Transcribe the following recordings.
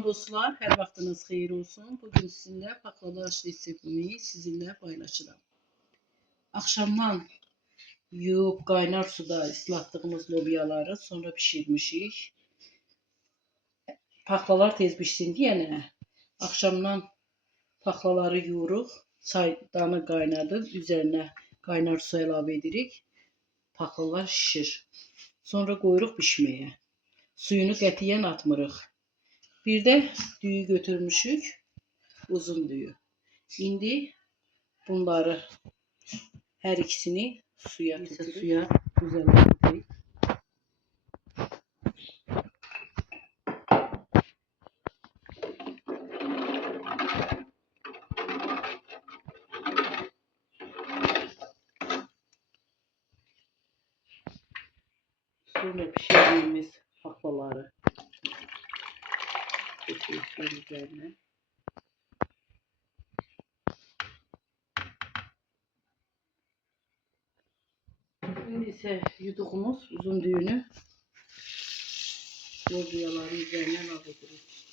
Salam dostlar, hər vaxtınız xeyir olsun. Bugün sizinlə paxlavaş reseptimi sizinlə paylaşıram. Axşamdan yuyub qaynar suda ıslatdığımız lobyaları sonra pişirmişik. Paxlalar tez pişsin deyənə axşamdan paxlaları yuyuruq, çaydanı qaynadıb, üzərinə qaynar su əlavə edirik. Paxlalar şişir. Sonra qoyuruq pişməyə. Suyunu qətiyyən atmırıq. Bir də düyü götürmüşük, uzun düyü. İndi bunları hər ikisini suya tuturuq. Güzel tuturuq. Sonra pişirdiğimiz paxlaları döküyoruz üzerine. Şimdi ise yuduğumuz uzun düğünü lobyaların üzerine alıyoruz.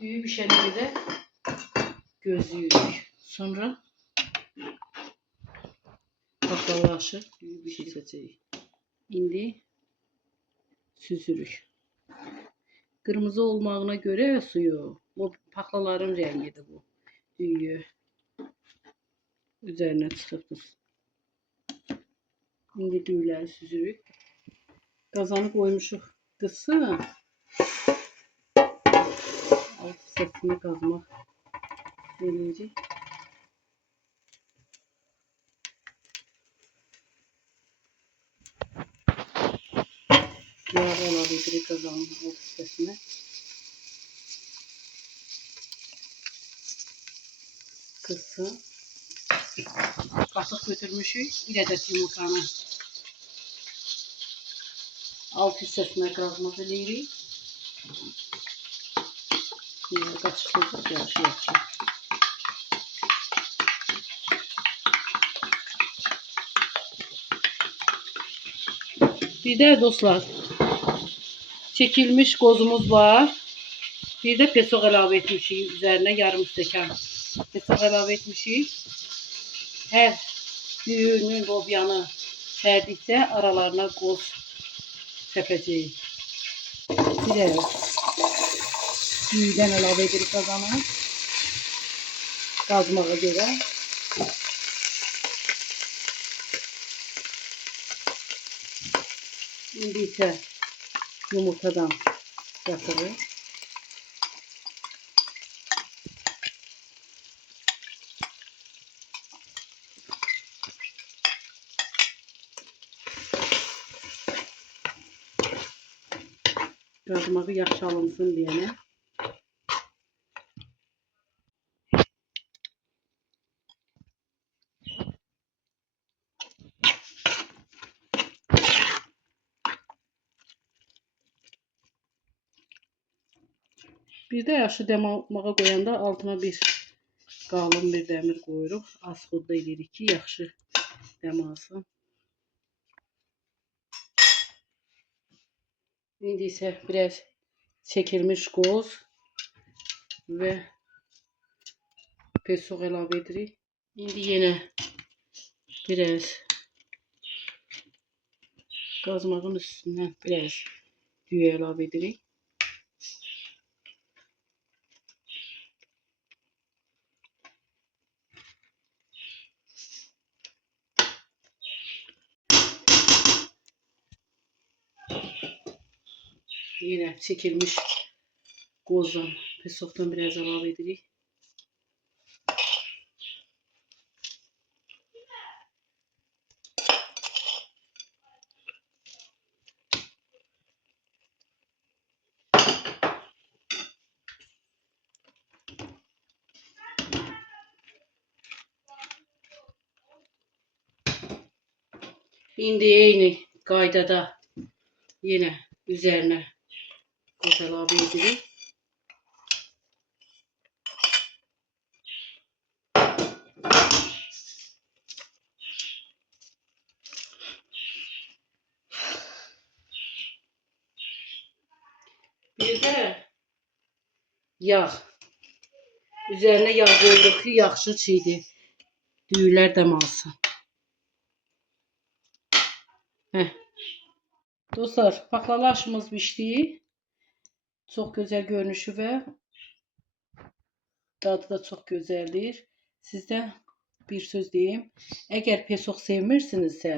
Düğü pişene de gözlüyoruz. Sonra paxlavaşı düyü pişirəcəyik. İndi süzürük. Kırmızı olmağına göre suyu. Bu paxlaların rengidir bu. Düyü üzerine çıxırıq. İndi düyüləri süzürük. Qazanı qoymuşuq qızsın. Alt hissəsini qazmaq eləyirik. Yağ əlavə edirik qazanın alt hissəsinə. Qızsın. Qatıq götürmüşük. Bir ədəd yumurtanı alt hissəsinə qazmaq eləyirik. Qaçıqsız yaxşı. Bir de dostlar, çekilmiş qozumuz var. Bir de pesoq əlavə etmişik. Üzerine yarım stəkan pesoq əlavə etmişik. Hər düyünün lobyanı sərdikcə aralarına qoz səpəcəyik. Biraz düyüdən əlavə edirik qazana. Qazmağa görə. İndi isə yumurtadan qatırıq. Qazmağı yaxşı alınsın deyənə. Bir de yaşı demağa koyanda altına bir qalın bir dəmir qoyuruq. Az xodda edirik ki, yaxşı demasın. İndi isə biraz çekilmiş qoz və pesoq əlavə edirik. İndi yenə biraz qazmağın üstündən biraz düyü əlavə edirik. Yine çekilmiş qozdan, pesoqdan biraz əlavə edirik. İndi eyni qaydada yine üzerine qoz əlavə edirik. Bir də yağ. Üzərinə yağ qoyuruq ki, yaxşı çiğdi. Düyülər dəm alsın. Heh. Dostlar, paxlalı aşımız bişdi. Çox gözəl görünüşü və dadı da çox gözəldir. Sizdə bir söz deyim. Əgər pesoq sevmirsinizsə,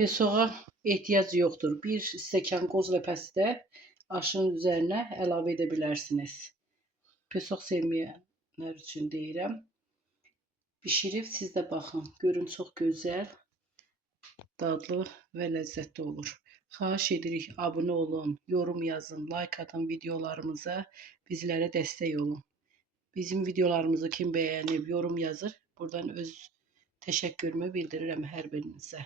pesoğa ehtiyac yoxdur. Bir stəkan qoz ləpəsi də aşının üzərinə əlavə edə bilərsiniz. Pesoq sevməyənlər üçün deyirəm. Bişirib siz də baxın. Görün, çox gözəl, dadlı və ləzzətli olur. Xahiş edirik, abunə olun, yorum yazın, like atın videolarımıza, bizlərə dəstək olun. Bizim videolarımızı kim bəyənib, yorum yazır, buradan öz təşəkkürümü bildirirəm hər birinizə.